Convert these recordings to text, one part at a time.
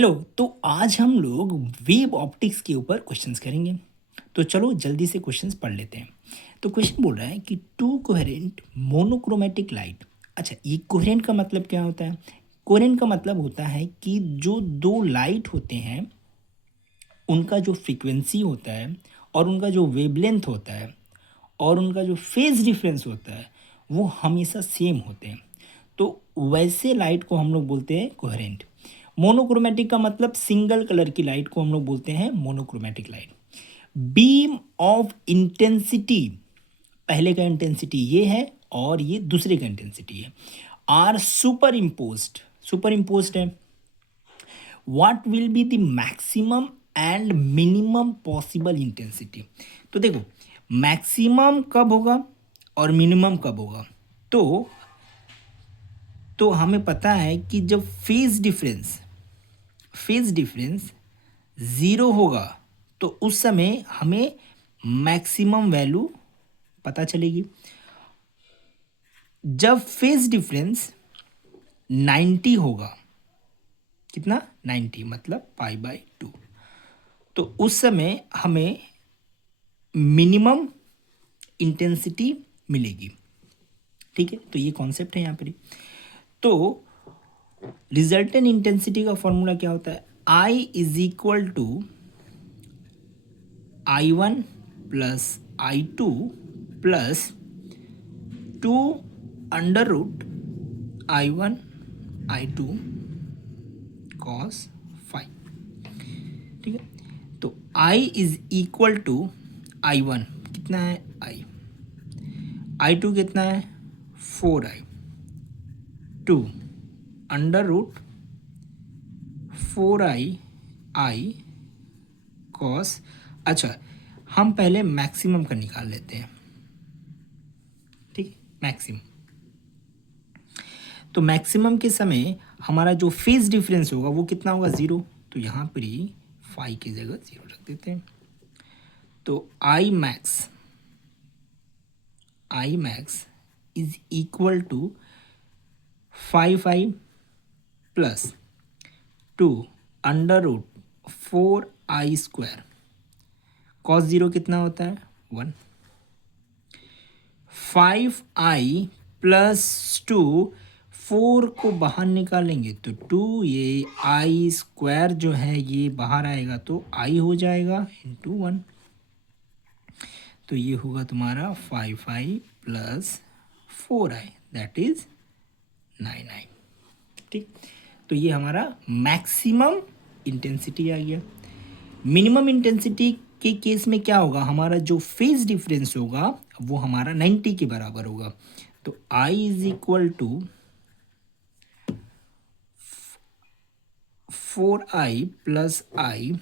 Hello. तो आज हम लोग वेव ऑप्टिक्स के ऊपर क्वेश्चंस करेंगे। तो चलो जल्दी से क्वेश्चंस पढ़ लेते हैं। तो क्वेश्चन बोल रहा है कि टू कोहेरेंट मोनोक्रोमेटिक लाइट। अच्छा, ये कोहेरेंट का मतलब क्या होता है? कोहेरेंट का मतलब होता है कि जो दो लाइट होते हैं उनका जो फ्रीक्वेंसी होता है और उनका जो वेवलेंथ होता है और उनका जो फेज डिफरेंस होता है वो हमेशा सेम होते हैं। तो वैसे लाइट को हम लोग बोलते हैं कोहेरेंट। मोनोक्रोमेटिक का मतलब सिंगल कलर की लाइट को हम लोग बोलते हैं monochromatic light. Beam of intensity, पहले का इंटेंसिटी ये है और ये दूसरे का इंटेंसिटी है, are super imposed. Super imposed है। What will be the maximum and minimum possible intensity. तो देखो, मैक्सिमम कब होगा और मिनिमम कब होगा। तो हमें पता है कि जब फेज डिफरेंस ज़ीरो होगा तो उस समय हमें मैक्सिमम वैल्यू पता चलेगी। जब फेज डिफरेंस 90 होगा, कितना 90 मतलब पाई/2, तो उस समय हमें मिनिमम इंटेंसिटी मिलेगी। ठीक है, तो ये कॉन्सेप्ट है यहाँ पर। तो रिजल्टेंट इंटेंसिटी का फॉर्मूला क्या होता है? I is equal to I1 plus I2 plus 2 under root I1 I2 cos five. ठीक है, तो I is equal to I1 कितना है I2 कितना है 4I, 2 under root 4I cos. अच्छा, हम पहले मैक्सिमम का निकाल लेते हैं। ठीक है, मैक्सिमम। तो मैक्सिमम के समय हमारा जो फेज डिफरेंस होगा वो कितना होगा? ज़ीरो। तो यहाँ पर ही फाइव की जगह ज़ीरो रख देते हैं। तो I max is equal to 5I plus 2 under root 4I²। Cos zero कितना होता है? 1। 5I प्लस 2, 4 को बाहर निकालेंगे तो 2, ये I² जो है ये बाहर आएगा तो I हो जाएगा इंटू 1। तो ये होगा तुम्हारा 5I plus 4I, that is 9I। ठीक, तो ये हमारा मैक्सिमम इंटेंसिटी आ गया। मिनिमम इंटेंसिटी के केस में क्या होगा? हमारा जो फेज डिफरेंस होगा वो हमारा 90 के बराबर होगा। तो I is equal to 4I plus I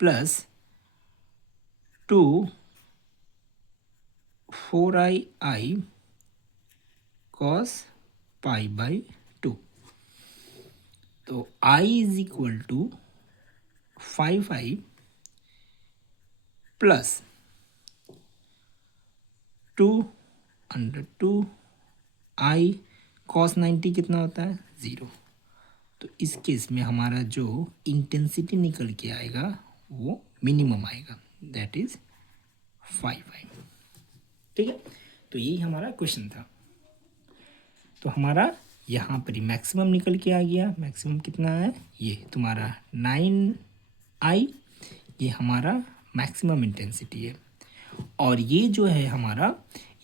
plus 2 4I cos पाई/2। तो I is equal to 5I plus 2 under 2I cos 90 कितना होता है? ज़ीरो। तो इस केस में हमारा जो इंटेंसिटी निकल के आएगा वो मिनिमम आएगा, दैट इज 5I। ठीक है, तो यही हमारा क्वेश्चन था। तो हमारा यहाँ पर मैक्सिमम निकल के आ गया। मैक्सिमम कितना है? ये तुम्हारा 9I, ये हमारा मैक्सिमम इंटेंसिटी है। और ये जो है हमारा,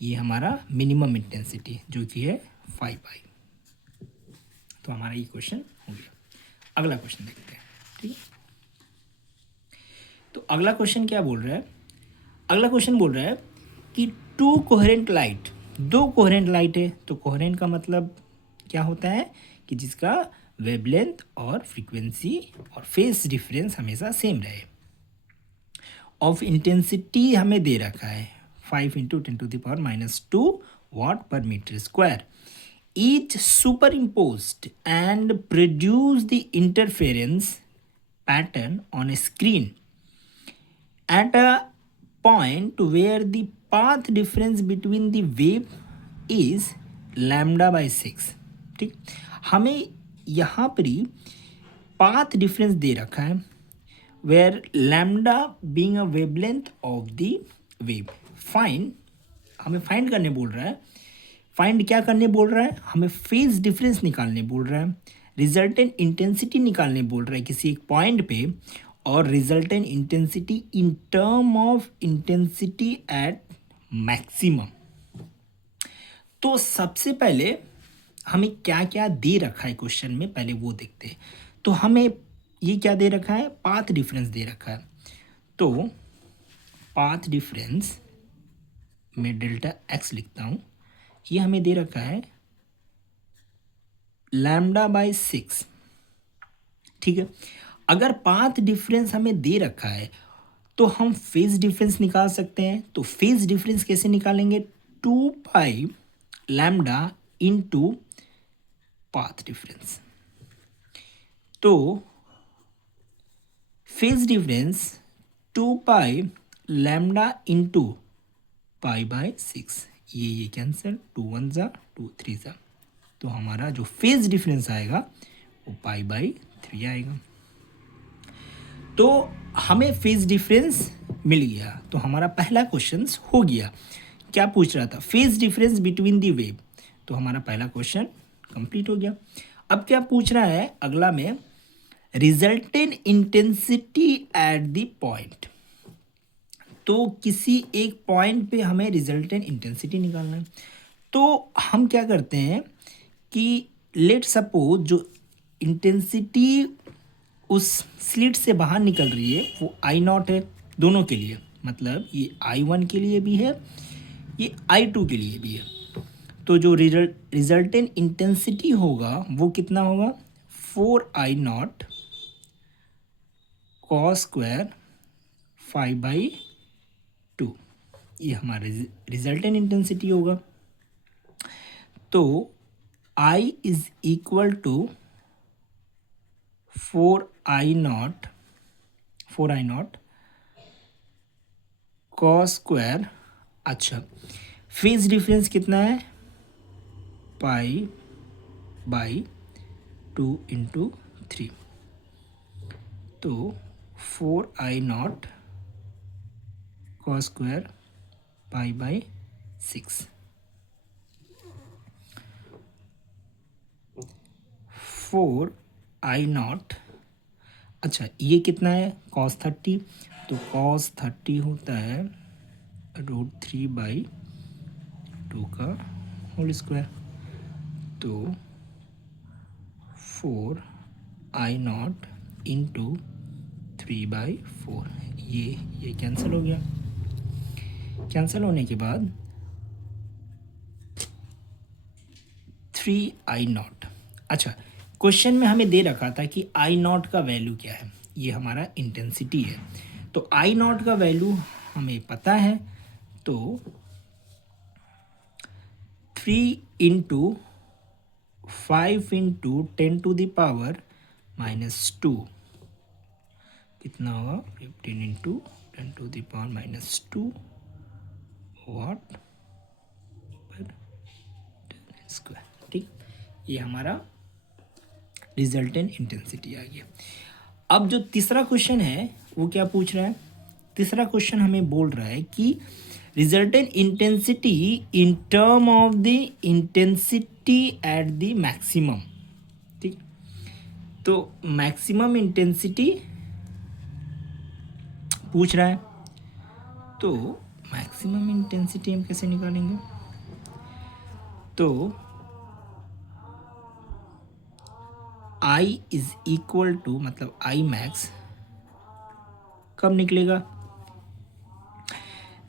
ये हमारा मिनिमम इंटेंसिटी जो कि है 5I। तो हमारा ये क्वेश्चन हो गया। अगला क्वेश्चन देखते हैं। ठीक है, तो अगला क्वेश्चन क्या बोल रहा है? अगला क्वेश्चन बोल रहा है कि टू कोहेरेंट लाइट, दो कोहेरेंट लाइट है। तो कोहेरेंट का मतलब क्या होता है? कि जिसका वेवलेंथ और फ्रीक्वेंसी और फेज डिफरेंस हमेशा सेम रहे। ऑफ इंटेंसिटी हमें दे रखा है 5 इंटू 10⁻², वाट पर metre square. Each superimposed and produce the interference pattern on a screen at a point where the path difference between the wave is λ/6। ठीक, हमें यहाँ पर ही पाथ डिफरेंस दे रखा है, where lambda being a wavelength of the wave. Find, हमें find करने बोल रहा है। फाइंड क्या करने बोल रहा है? हमें फेज डिफरेंस निकालने बोल रहा है, रिजल्टेंट इंटेंसिटी निकालने बोल रहा है किसी एक पॉइंट पे, और resultant intensity in term of intensity at maximum. तो सबसे पहले हमें क्या क्या दे रखा है क्वेश्चन में, पहले वो देखते हैं। तो हमें ये क्या दे रखा है? पाथ डिफरेंस दे रखा है। तो पाथ डिफरेंस में डेल्टा एक्स लिखता हूँ, ये हमें दे रखा है λ/6। ठीक है, अगर पाथ डिफरेंस हमें दे रखा है तो हम फेज डिफरेंस निकाल सकते हैं। तो फेज डिफरेंस कैसे निकालेंगे? 2π लैम्डा इंटू पाथ डिफरेंस। तो फेज डिफरेंस 2π लैम्डा इंटू π/6, ये कैंसिल, 2 1 जा 2 3 जा, तो हमारा जो फेज डिफरेंस आएगा वो π/3 आएगा। तो हमें फेज डिफरेंस मिल गया, तो हमारा पहला क्वेश्चन हो गया। क्या पूछ रहा था? Phase difference between the wave. तो हमारा पहला क्वेश्चन कंप्लीट हो गया। अब क्या पूछ रहा है अगला में? Resultant intensity at the point. तो किसी एक पॉइंट पे हमें रिजल्टेंट इंटेंसिटी निकालना है। तो हम क्या करते हैं कि लेट सपोज जो इंटेंसिटी उस स्लिट से बाहर निकल रही है वो I0 है, दोनों के लिए, मतलब ये I1 के लिए भी है, ये I2 के लिए भी है। तो जो रिजल्टेंट इंटेंसिटी होगा वो कितना होगा? 4I0 cos स्क्वायर 5/2, ये हमारा रिजल्टेंट इंटेंसिटी होगा। तो I is equal to 4I0 cos square, अच्छा फेज डिफरेंस कितना है? π/2 इंटू 3, तो 4I0 cos स्क्वायर π/6, 4I0, अच्छा ये कितना है? cos 30, तो cos 30 होता है √3/2 का होल स्क्वायर, तो 4I0 इंटू 3/4, ये कैंसिल हो गया। कैंसिल होने के बाद 3I0, अच्छा क्वेश्चन में हमें दे रखा था कि I0 का वैल्यू क्या है, ये हमारा इंटेंसिटी है। तो I0 का वैल्यू हमें पता है, तो 3 इंटू 5 इंटू 10⁻⁻², कितना होगा? 15 इंटू 10⁻⁻² वाट पर स्क्वायर। ठीक, ये हमारा रिजल्टेंट इंटेंसिटी आ गया। अब जो तीसरा क्वेश्चन है वो क्या पूछ रहा है? तीसरा क्वेश्चन हमें बोल रहा है कि resultant intensity in term of the intensity at the maximum. ठीक, तो मैक्सिमम इंटेंसिटी पूछ रहा है, तो मैक्सिमम इंटेंसिटी हम कैसे निकालेंगे? तो I इज इक्वल टू, मतलब I मैक्स कब निकलेगा?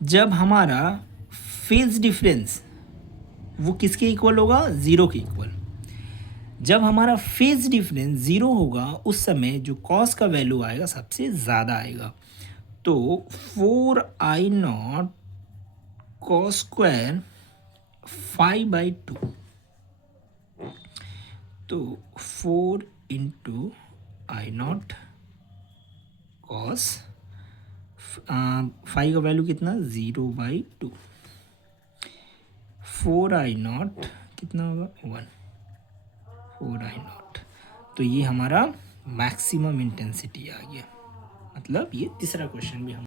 जब हमारा फेज डिफरेंस वो किसके इक्वल होगा? 0 के इक्वल। जब हमारा फेज डिफरेंस 0 होगा उस समय जो कॉस का वैल्यू आएगा सबसे ज़्यादा आएगा। तो 4I0 cos स्क्वायर 5/2, तो 4 इंटू I0 cos 5 का वैल्यू कितना? 0/2, 4I0 कितना होगा? 1, 4 आई नॉट। तो ये हमारा मैक्सिमम इंटेंसिटी आ गया, मतलब ये तीसरा क्वेश्चन भी हम